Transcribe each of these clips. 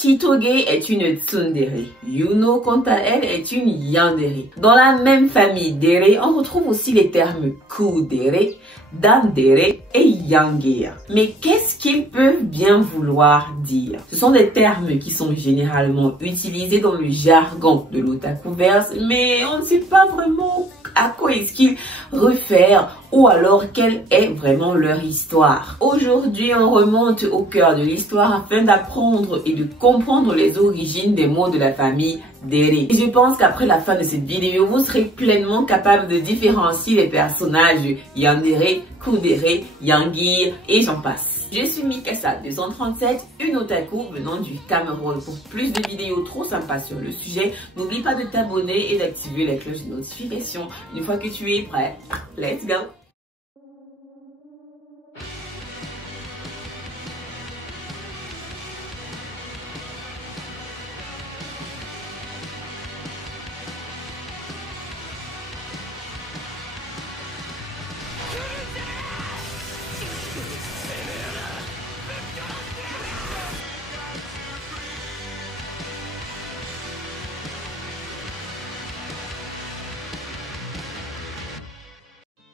Chitoge est une tsundere. Yuno, quant à elle, est une yandere. Dans la même famille dere, on retrouve aussi les termes kudere, dandere et yangir. Mais qu'est-ce qu'ils peuvent bien vouloir dire? Ce sont des termes qui sont généralement utilisés dans le jargon de l'otakuverse, mais on ne sait pas vraiment à quoi est-ce qu'ils réfèrent ou alors quelle est vraiment leur histoire. Aujourd'hui, on remonte au cœur de l'histoire afin d'apprendre et de comprendre les origines des mots de la famille dere. Et je pense qu'après la fin de cette vidéo, vous serez pleinement capable de différencier les personnages yandere, kudere, yangir et j'en passe. Je suis Mikasa237, une otaku venant du Cameroun. Pour plus de vidéos trop sympas sur le sujet, n'oublie pas de t'abonner et d'activer la cloche de notification. Une fois que tu es prêt, let's go!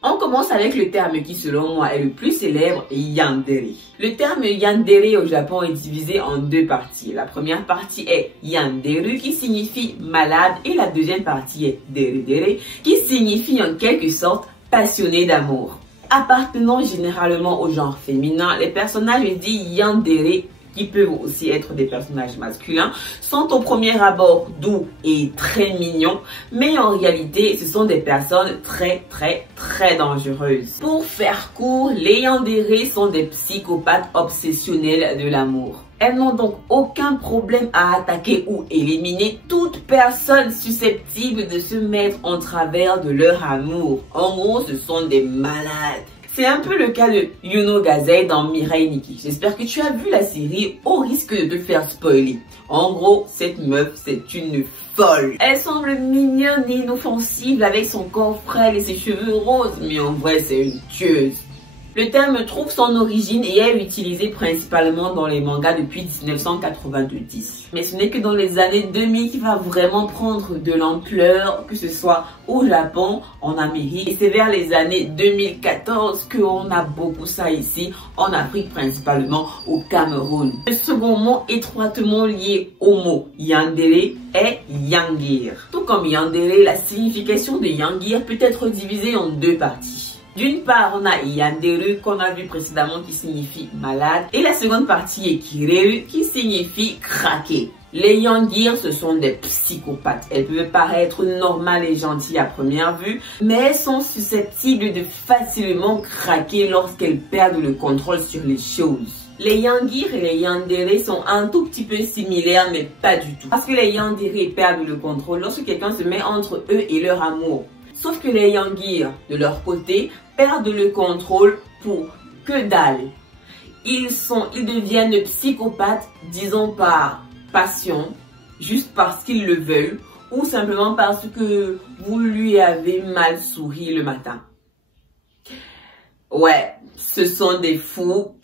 On commence avec le terme qui selon moi est le plus célèbre, yandere. Le terme yandere au Japon est divisé en deux parties. La première partie est yanderu qui signifie malade et la deuxième partie est deredere qui signifie en quelque sorte passionné d'amour. Appartenant généralement au genre féminin, les personnages dits yandere, qui peuvent aussi être des personnages masculins, sont au premier abord doux et très mignons, mais en réalité, ce sont des personnes très dangereuses. Pour faire court, les yandere sont des psychopathes obsessionnels de l'amour. Elles n'ont donc aucun problème à attaquer ou éliminer toute personne susceptible de se mettre en travers de leur amour. En gros, ce sont des malades. C'est un peu le cas de Yuno Gazei dans Mirai Nikki. J'espère que tu as vu la série au risque de te faire spoiler. En gros, cette meuf, c'est une folle. Elle semble mignonne et inoffensive avec son corps frêle et ses cheveux roses, mais en vrai, c'est une tueuse. Le terme trouve son origine et est utilisé principalement dans les mangas depuis 1990. Mais ce n'est que dans les années 2000 qu'il va vraiment prendre de l'ampleur, que ce soit au Japon, en Amérique. Et c'est vers les années 2014 qu'on a beaucoup ça ici, en Afrique principalement, au Cameroun. Le second mot étroitement lié au mot yandere est yangir. Tout comme yandere, la signification de yangir peut être divisée en deux parties. D'une part, on a yanderu qu'on a vu précédemment qui signifie malade et la seconde partie est kireru qui signifie craquer. Les yangir, ce sont des psychopathes. Elles peuvent paraître normales et gentilles à première vue, mais elles sont susceptibles de facilement craquer lorsqu'elles perdent le contrôle sur les choses. Les yangir et les yandere sont un tout petit peu similaires, mais pas du tout. Parce que les yandere perdent le contrôle lorsque quelqu'un se met entre eux et leur amour. Sauf que les yangir, de leur côté, perdent le contrôle pour que dalle. Ils deviennent psychopathes, disons par passion, juste parce qu'ils le veulent, ou simplement parce que vous lui avez mal souri le matin. Ouais, ce sont des fous,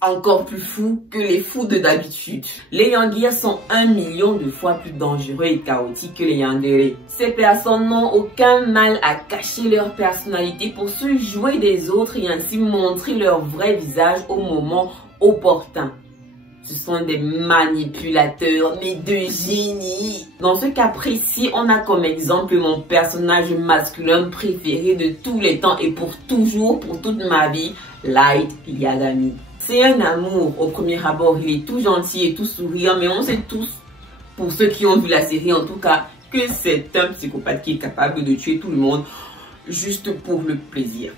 encore plus fous que les fous de d'habitude. Les yangir sont 1 million de fois plus dangereux et chaotiques que les yandere. Ces personnes n'ont aucun mal à cacher leur personnalité pour se jouer des autres et ainsi montrer leur vrai visage au moment opportun. Ce sont des manipulateurs, mais de génie. Dans ce cas précis, on a comme exemple mon personnage masculin préféré de tous les temps et pour toujours, pour toute ma vie, Light Yagami. C'est un amour au premier abord, il est tout gentil et tout souriant, mais on sait tous, pour ceux qui ont vu la série en tout cas, que c'est un psychopathe qui est capable de tuer tout le monde juste pour le plaisir.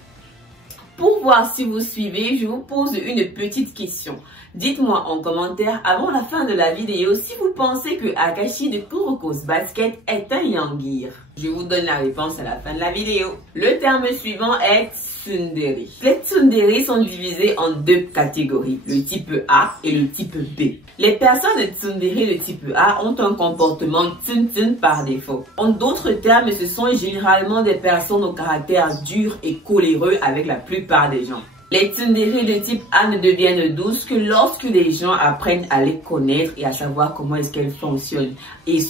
Pour voir si vous suivez, je vous pose une petite question. Dites-moi en commentaire avant la fin de la vidéo si vous pensez que Akashi de Kuroko's Basket est un yangir. Je vous donne la réponse à la fin de la vidéo. Le terme suivant est tsundere. Les tsundere sont divisés en deux catégories, le type A et le type B. Les personnes tsundere de type A ont un comportement tsun-tsun par défaut. En d'autres termes, ce sont généralement des personnes au caractère dur et coléreux avec la plupart des gens. Les tsundere de type A ne deviennent douces que lorsque les gens apprennent à les connaître et à savoir comment est-ce qu'elles fonctionnent. Et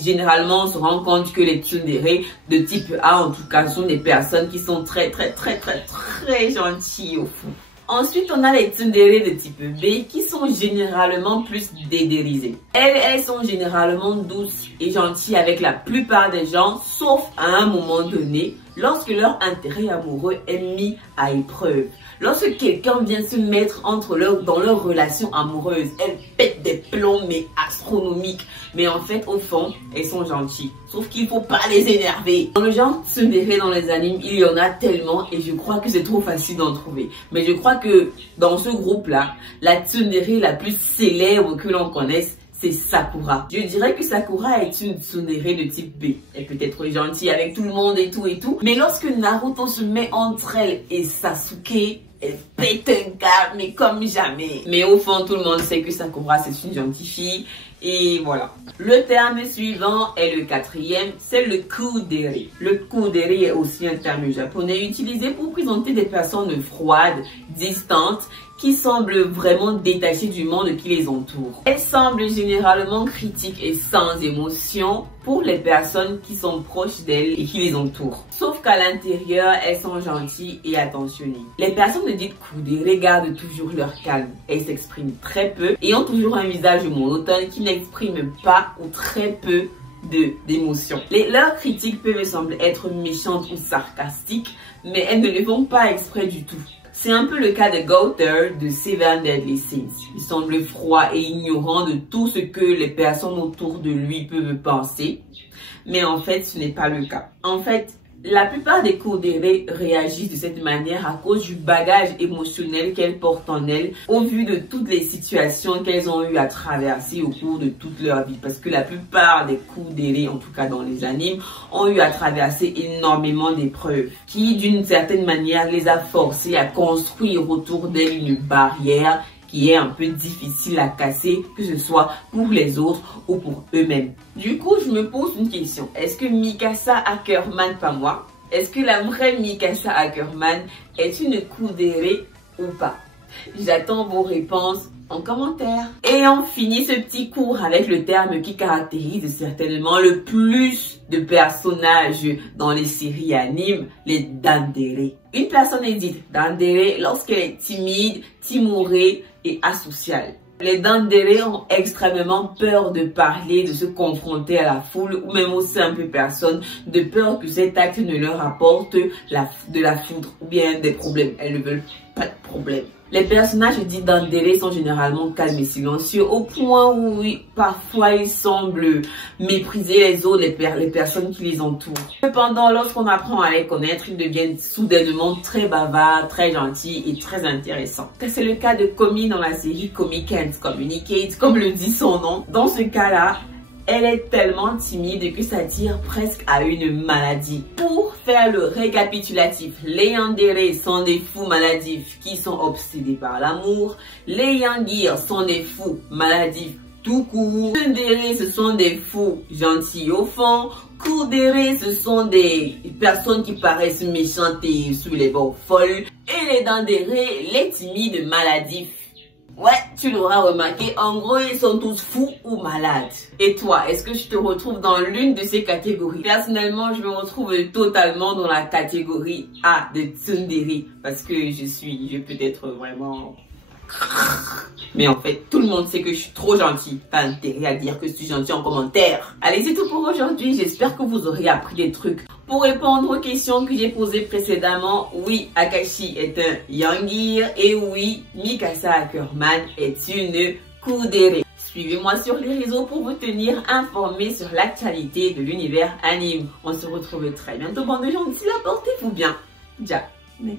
généralement, on se rend compte que les tsundere de type A, en tout cas, sont des personnes qui sont très gentilles au fond. Ensuite, on a les tsundere de type B qui sont généralement plus dédérisées. Elles sont généralement douces et gentilles avec la plupart des gens, sauf à un moment donné, lorsque leur intérêt amoureux est mis à épreuve. Lorsque quelqu'un vient se mettre dans leur relation amoureuse, elles pètent des plombs mais astronomiques. Mais en fait, au fond, elles sont gentilles. Sauf qu'il ne faut pas les énerver. Dans le genre tsundere dans les animes, il y en a tellement et je crois que c'est trop facile d'en trouver. Mais je crois que dans ce groupe-là, la tsundere la plus célèbre que l'on connaisse, c'est Sakura. Je dirais que Sakura est une tsundere de type B. Elle peut être gentille avec tout le monde et tout. Mais lorsque Naruto se met entre elle et Sasuke, elle pète un câble, mais comme jamais. Mais au fond, tout le monde sait que Sakura, c'est une gentille fille. Et voilà. Le terme suivant est le quatrième, c'est le kudere. Le kudere est aussi un terme japonais utilisé pour présenter des personnes froides, distantes, qui semblent vraiment détachées du monde qui les entoure. Elles semblent généralement critiques et sans émotion pour les personnes qui sont proches d'elles et qui les entourent. Sauf qu'à l'intérieur, elles sont gentilles et attentionnées. Les personnes dites kudere gardent toujours leur calme. Elles s'expriment très peu et ont toujours un visage monotone qui n'exprime pas ou très peu d'émotions. Leurs critiques peuvent sembler être méchantes ou sarcastiques, mais elles ne les font pas exprès du tout. C'est un peu le cas de Gouter de Seven Deadly Sins. Il semble froid et ignorant de tout ce que les personnes autour de lui peuvent penser. Mais en fait, ce n'est pas le cas. En fait, la plupart des kudere réagissent de cette manière à cause du bagage émotionnel qu'elles portent en elles au vu de toutes les situations qu'elles ont eu à traverser au cours de toute leur vie. Parce que la plupart des kudere, en tout cas dans les animes, ont eu à traverser énormément d'épreuves qui, d'une certaine manière, les a forcées à construire autour d'elles une barrière qui est un peu difficile à casser, que ce soit pour les autres ou pour eux-mêmes. Du coup, je me pose une question. Est-ce que Mikasa Ackerman, pas moi, est-ce que la vraie Mikasa Ackerman est une kudere ou pas? J'attends vos réponses en commentaire. Et on finit ce petit cours avec le terme qui caractérise certainement le plus de personnages dans les séries animes, les dandere. Une personne est dite dandere lorsqu'elle est timide, timorée et asociale. Les dandere ont extrêmement peur de parler, de se confronter à la foule ou même aux simples personnes, de peur que cet acte ne leur apporte de la foudre ou bien des problèmes. Elles ne veulent pas de problème. Les personnages dits dandere sont généralement calmes et silencieux au point où parfois ils semblent mépriser les autres, les personnes qui les entourent. Cependant, lorsqu'on apprend à les connaître, ils deviennent soudainement très bavards, très gentils et très intéressants. C'est le cas de Komi dans la série Komi Can't Communicate, comme le dit son nom. Dans ce cas-là, elle est tellement timide que ça tire presque à une maladie. Pour faire le récapitulatif, les yandere sont des fous maladifs qui sont obsédés par l'amour. Les yangir sont des fous maladifs tout court. Tsundere, ce sont des fous gentils au fond. Kudere, ce sont des personnes qui paraissent méchantes et sur les bords folles. Et les dandere, les timides maladifs. Ouais, tu l'auras remarqué, en gros, ils sont tous fous ou malades. Et toi, est-ce que je te retrouve dans l'une de ces catégories? Personnellement, je me retrouve totalement dans la catégorie A de tsundere. Parce que je peux être vraiment... Mais en fait, tout le monde sait que je suis trop gentille. Pas intérêt à dire que je suis gentille en commentaire. Allez, c'est tout pour aujourd'hui. J'espère que vous aurez appris des trucs. Pour répondre aux questions que j'ai posées précédemment, oui, Akashi est un yangir et oui, Mikasa Ackerman est une kudere. Suivez-moi sur les réseaux pour vous tenir informé sur l'actualité de l'univers anime. On se retrouve très bientôt, bande de gens. D'ici là, portez-vous bien. Bye.